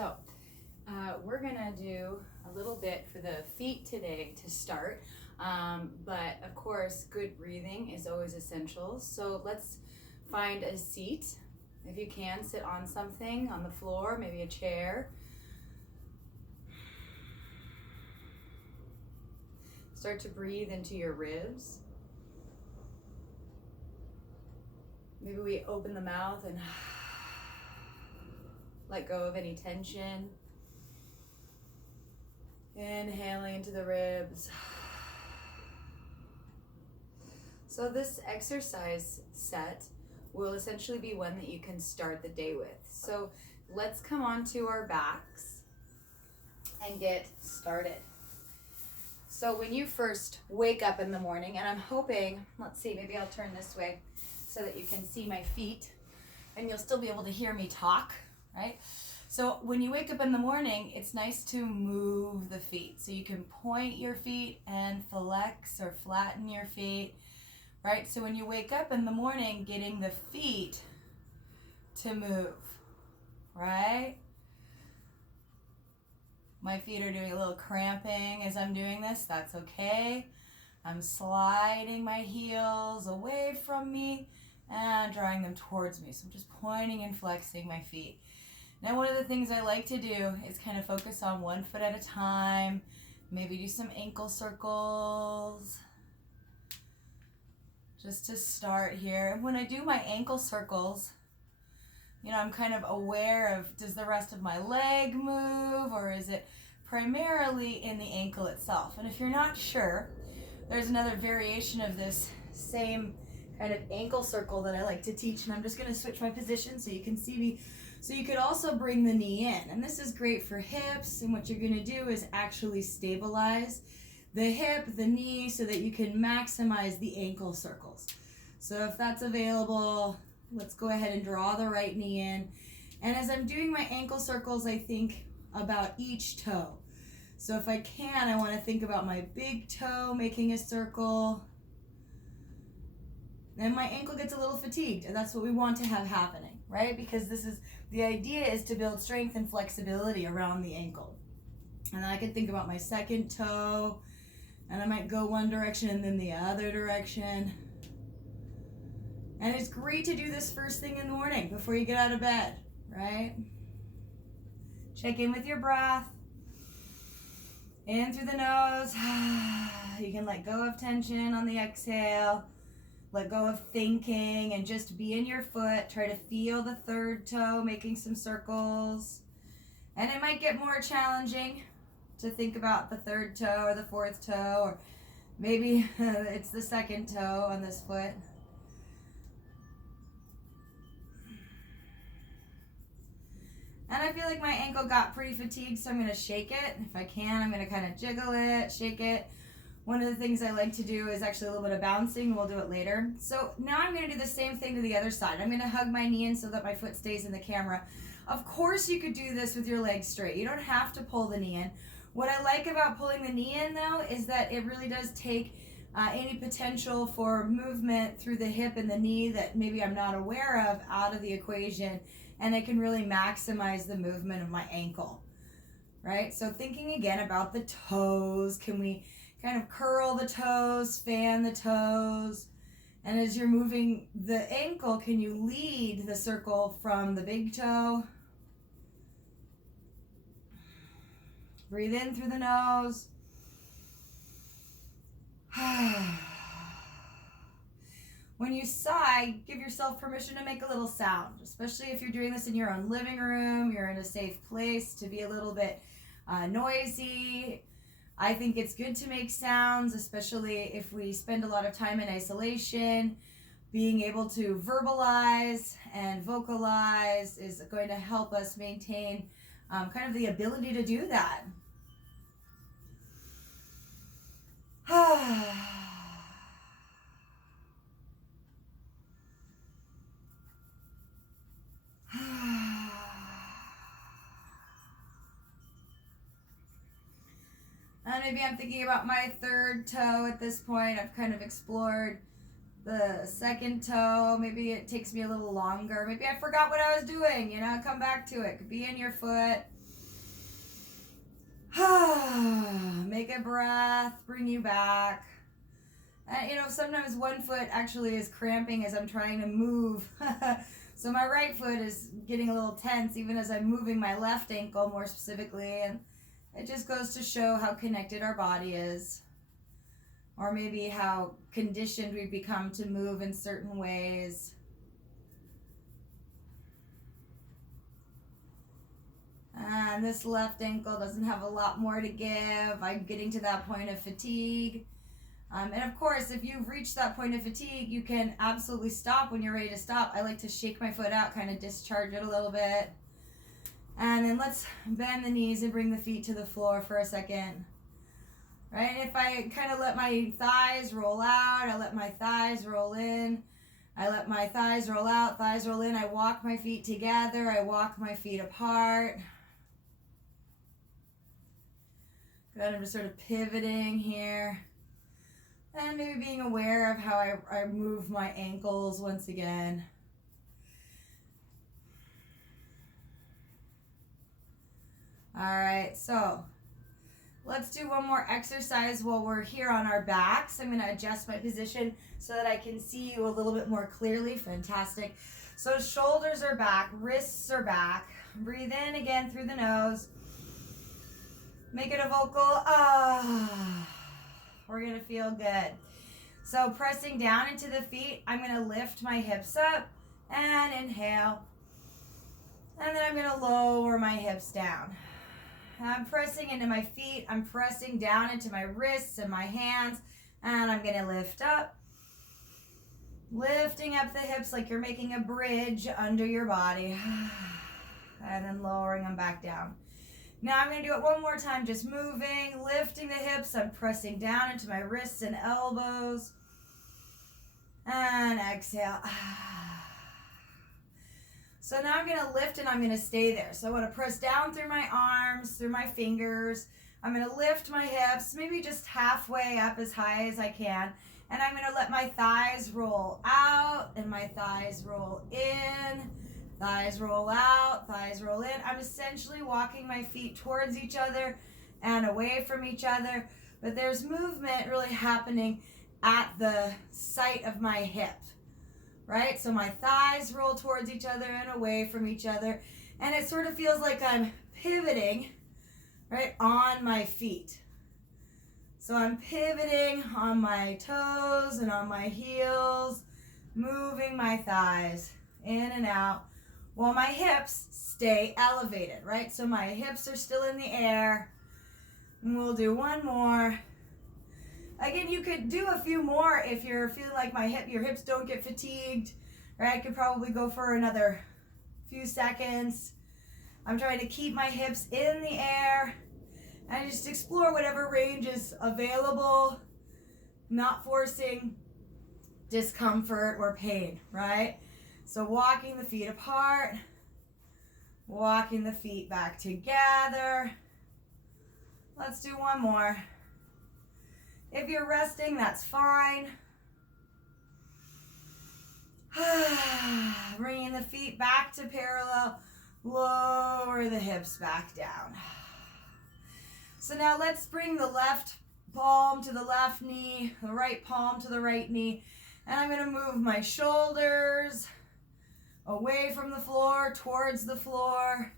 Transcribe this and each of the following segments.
So we're gonna do a little bit for the feet today to start, but of course good breathing is always essential. So let's find a seat. If you can, sit on something, on the floor, maybe a chair. Start to breathe into your ribs. Maybe we open the mouth and let go of any tension. Inhaling into the ribs. So this exercise set will essentially be one that you can start the day with. So let's come onto our backs and get started. So when you first wake up in the morning, and I'm hoping, let's see, maybe I'll turn this way so that you can see my feet and you'll still be able to hear me talk, right? So when you wake up in the morning, it's nice to move the feet. So you can point your feet and flex or flatten your feet, right? So when you wake up in the morning, getting the feet to move, right? My feet are doing a little cramping as I'm doing this. That's okay. I'm sliding my heels away from me and drawing them towards me. So I'm just pointing and flexing my feet. Now, one of the things I like to do is kind of focus on one foot at a time. Maybe do some ankle circles. Just to start here. And when I do my ankle circles, you know, I'm kind of aware of, does the rest of my leg move, or is it primarily in the ankle itself? And if you're not sure, there's another variation of this same kind of ankle circle that I like to teach, and I'm just going to switch my position so you can see me. So you could also bring the knee in, and this is great for hips, and what you're going to do is actually stabilize the hip, the knee, so that you can maximize the ankle circles. So if that's available, let's go ahead and draw the right knee in. And as I'm doing my ankle circles, I think about each toe. So if I can, I want to think about my big toe making a circle. And my ankle gets a little fatigued, and that's what we want to have happening, right? Because the idea is to build strength and flexibility around the ankle. And then I can think about my second toe, and I might go one direction and then the other direction. And it's great to do this first thing in the morning before you get out of bed, right? Check in with your breath. In through the nose. You can let go of tension on the exhale. Let go of thinking and just be in your foot. Try to feel the third toe making some circles. And it might get more challenging to think about the third toe or the fourth toe, or maybe it's the second toe on this foot. And I feel like my ankle got pretty fatigued, so I'm going to shake it. If I can, I'm going to kind of jiggle it, shake it. One of the things I like to do is actually a little bit of bouncing. We'll do it later. So now I'm going to do the same thing to the other side. I'm going to hug my knee in so that my foot stays in the camera. Of course, you could do this with your legs straight. You don't have to pull the knee in. What I like about pulling the knee in, though, is that it really does take any potential for movement through the hip and the knee that maybe I'm not aware of out of the equation, and it can really maximize the movement of my ankle, right? So thinking again about the toes, can we kind of curl the toes, fan the toes, and as you're moving the ankle, can you lead the circle from the big toe? Breathe in through the nose. When you sigh, give yourself permission to make a little sound, especially if you're doing this in your own living room, you're in a safe place to be a little bit noisy. I think it's good to make sounds, especially if we spend a lot of time in isolation. Being able to verbalize and vocalize is going to help us maintain kind of the ability to do that. And maybe I'm thinking about my third toe at this point. I've kind of explored the second toe. Maybe it takes me a little longer. Maybe I forgot what I was doing, come back to it. Could be in your foot. Make a breath, bring you back. And sometimes one foot actually is cramping as I'm trying to move. So my right foot is getting a little tense even as I'm moving my left ankle more specifically. And it just goes to show how connected our body is. Or maybe how conditioned we've become to move in certain ways. And this left ankle doesn't have a lot more to give. I'm getting to that point of fatigue. And of course, if you've reached that point of fatigue, you can absolutely stop when you're ready to stop. I like to shake my foot out, kind of discharge it a little bit. And then let's bend the knees and bring the feet to the floor for a second. Right? And if I kind of let my thighs roll out, I let my thighs roll in. I let my thighs roll out, thighs roll in. I walk my feet together. I walk my feet apart. Good, I'm just sort of pivoting here. And maybe being aware of how I move my ankles once again. All right, so let's do one more exercise while we're here on our backs. I'm going to adjust my position so that I can see you a little bit more clearly. Fantastic. So shoulders are back, wrists are back. Breathe in again through the nose. Make it a vocal ah. We're going to feel good. So pressing down into the feet, I'm going to lift my hips up and inhale. And then I'm going to lower my hips down. I'm pressing into my feet. I'm pressing down into my wrists and my hands. And I'm going to lift up. Lifting up the hips like you're making a bridge under your body. And then lowering them back down. Now I'm going to do it one more time, just moving, lifting the hips. I'm pressing down into my wrists and elbows. And exhale. So now I'm going to lift and I'm going to stay there. So I want to press down through my arms, through my fingers. I'm going to lift my hips, maybe just halfway up as high as I can. And I'm going to let my thighs roll out and my thighs roll in. Thighs roll out, thighs roll in. I'm essentially walking my feet towards each other and away from each other. But there's movement really happening at the site of my hip, right? So my thighs roll towards each other and away from each other. And it sort of feels like I'm pivoting, right, on my feet. So I'm pivoting on my toes and on my heels, moving my thighs in and out. While my hips stay elevated, right? So my hips are still in the air. And we'll do one more. Again, you could do a few more if you're feeling like your hips don't get fatigued, right? I could probably go for another few seconds. I'm trying to keep my hips in the air and just explore whatever range is available, not forcing discomfort or pain, right? So walking the feet apart, walking the feet back together. Let's do one more. If you're resting, that's fine. Bringing the feet back to parallel, lower the hips back down. So now let's bring the left palm to the left knee, the right palm to the right knee, and I'm going to move my shoulders away from the floor, towards the floor.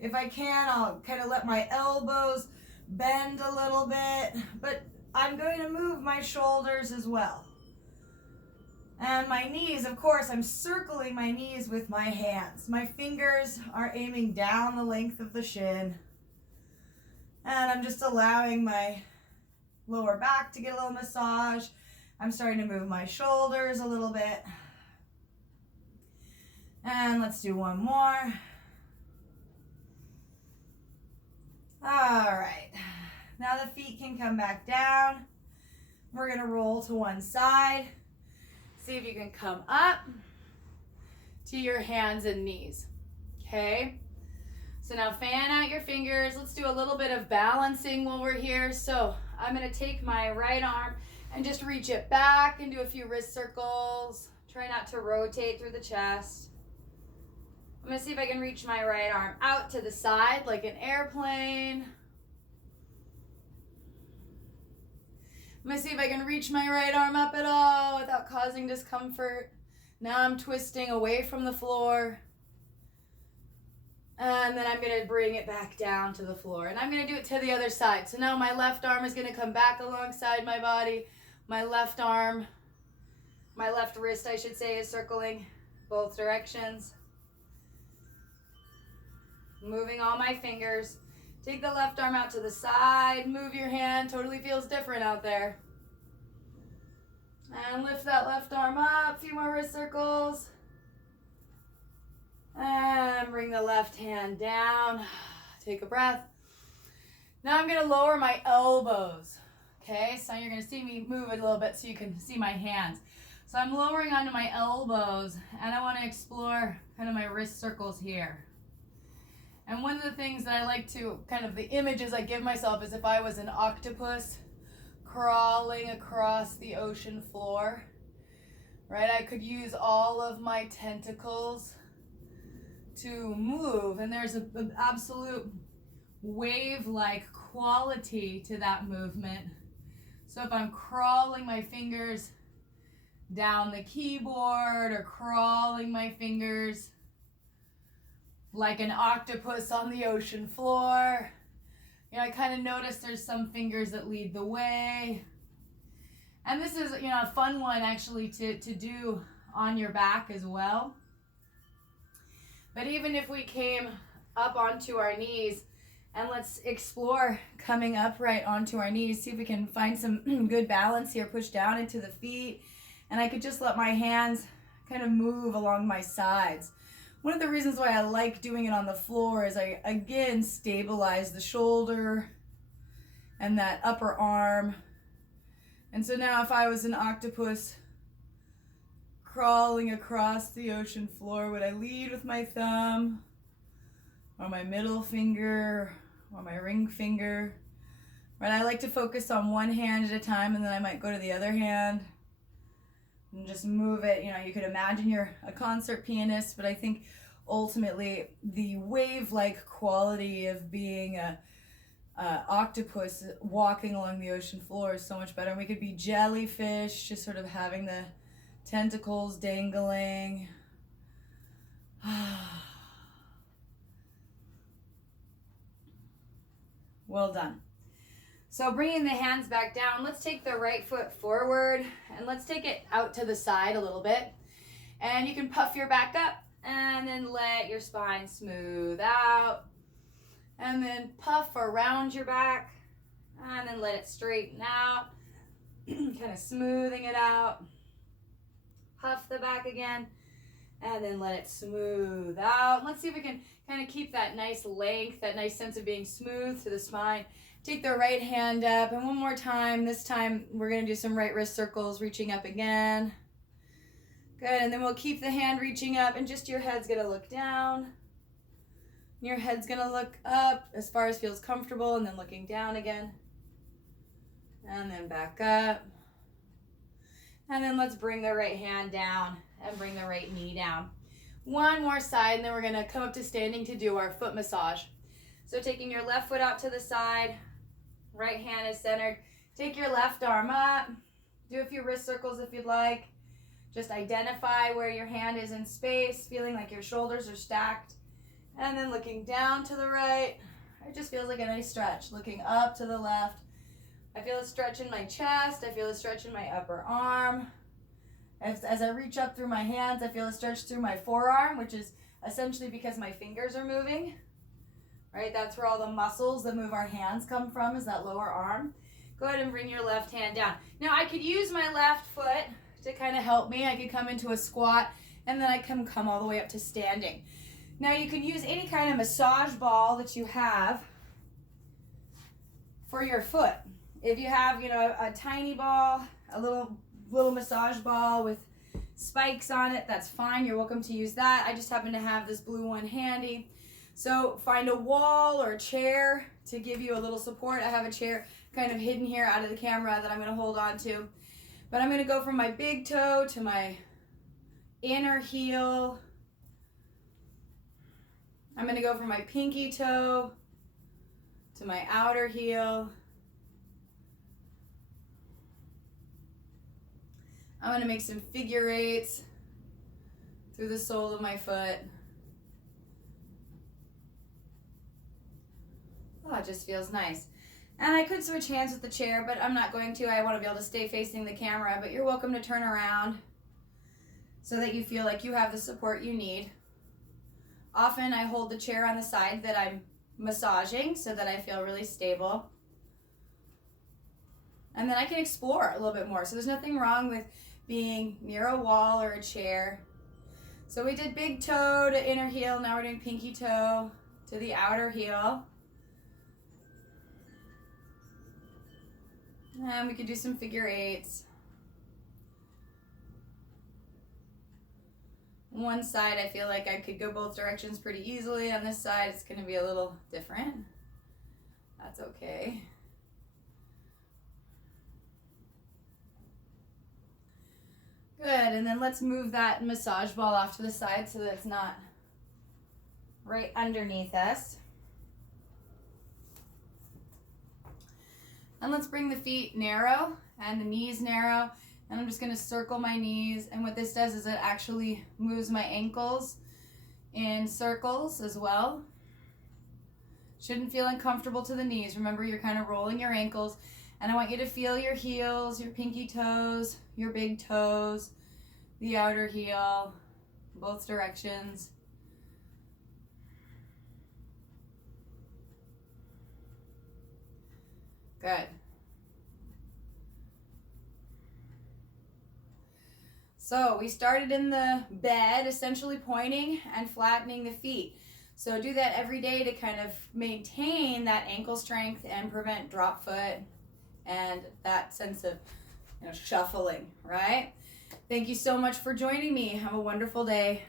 If I can, I'll kind of let my elbows bend a little bit, but I'm going to move my shoulders as well. And my knees, of course, I'm circling my knees with my hands. My fingers are aiming down the length of the shin. And I'm just allowing my lower back to get a little massage. I'm starting to move my shoulders a little bit. And let's do one more. All right. Now the feet can come back down. We're going to roll to one side. See if you can come up to your hands and knees. Okay? So now fan out your fingers. Let's do a little bit of balancing while we're here. So I'm going to take my right arm and just reach it back and do a few wrist circles. Try not to rotate through the chest. I'm going to see if I can reach my right arm out to the side like an airplane. I'm going to see if I can reach my right arm up at all without causing discomfort. Now I'm twisting away from the floor. And then I'm going to bring it back down to the floor. And I'm going to do it to the other side. So now my left arm is going to come back alongside my body. My left arm, my left wrist, I should say, is circling both directions. Moving all my fingers. Take the left arm out to the side. Move your hand. Totally feels different out there. And lift that left arm up. A few more wrist circles. And bring the left hand down. Take a breath. Now I'm going to lower my elbows. Okay, so you're going to see me move it a little bit so you can see my hands. So I'm lowering onto my elbows, and I want to explore kind of my wrist circles here. And one of the things that I like to, kind of the images I give myself is if I was an octopus crawling across the ocean floor, right? I could use all of my tentacles to move, and there's an absolute wave-like quality to that movement. So if I'm crawling my fingers down the keyboard or crawling my fingers like an octopus on the ocean floor, you know, I kind of notice there's some fingers that lead the way. And this is, you know, a fun one actually to do on your back as well. But even if we came up onto our knees, and let's explore coming upright onto our knees, see if we can find some good balance here, push down into the feet. And I could just let my hands kind of move along my sides. One of the reasons why I like doing it on the floor is I, again, stabilize the shoulder and that upper arm. And so now if I was an octopus crawling across the ocean floor, would I lead with my thumb or my middle finger or my ring finger? Right, I like to focus on one hand at a time, and then I might go to the other hand and just move it. You know, you could imagine you're a concert pianist, but I think ultimately the wave-like quality of being a octopus walking along the ocean floor is so much better. And we could be jellyfish, just sort of having the tentacles dangling. Well done. So bringing the hands back down, let's take the right foot forward and let's take it out to the side a little bit. And you can puff your back up and then let your spine smooth out. And then puff around your back and then let it straighten out. Kind of smoothing it out. Puff the back again and then let it smooth out. Let's see if we can kind of keep that nice length, that nice sense of being smooth to the spine. Take the right hand up, and one more time. This time we're going to do some right wrist circles, reaching up again. Good, and then we'll keep the hand reaching up, and just your head's going to look down. Your head's going to look up as far as feels comfortable, and then looking down again. And then back up. And then let's bring the right hand down and bring the right knee down. One more side, and then we're going to come up to standing to do our foot massage. So taking your left foot out to the side, right hand is centered. Take your left arm up. Do a few wrist circles if you'd like. Just identify where your hand is in space, feeling like your shoulders are stacked. And then looking down to the right. It just feels like a nice stretch. Looking up to the left. I feel a stretch in my chest. I feel a stretch in my upper arm. As I reach up through my hands, I feel a stretch through my forearm, which is essentially because my fingers are moving. Right, that's where all the muscles that move our hands come from, is that lower arm. Go ahead and bring your left hand down. Now I could use my left foot to kind of help me. I could come into a squat, and then I can come all the way up to standing. Now you can use any kind of massage ball that you have for your foot. If you have, you know, a tiny ball, a little massage ball with spikes on it, that's fine. You're welcome to use that. I just happen to have this blue one handy. So find a wall or a chair to give you a little support. I have a chair kind of hidden here out of the camera that I'm going to hold on to. But I'm going to go from my big toe to my inner heel. I'm going to go from my pinky toe to my outer heel. I'm gonna make some figure eights through the sole of my foot. Oh, it just feels nice. And I could switch hands with the chair, but I'm not going to. I want to be able to stay facing the camera, but you're welcome to turn around so that you feel like you have the support you need. Often I hold the chair on the side that I'm massaging so that I feel really stable. And then I can explore a little bit more. So there's nothing wrong with being near a wall or a chair. So we did big toe to inner heel. Now we're doing pinky toe to the outer heel. And we could do some figure eights. One side, I feel like I could go both directions pretty easily. On this side, it's going to be a little different. That's okay. Good, and then let's move that massage ball off to the side so that it's not right underneath us. And let's bring the feet narrow and the knees narrow. And I'm just gonna circle my knees. And what this does is it actually moves my ankles in circles as well. Shouldn't feel uncomfortable to the knees. Remember, you're kind of rolling your ankles. And I want you to feel your heels, your pinky toes, your big toes, the outer heel, both directions. Good. So we started in the bed, essentially pointing and flattening the feet. So do that every day to kind of maintain that ankle strength and prevent drop foot and that sense of, shuffling, right? Thank you so much for joining me. Have a wonderful day.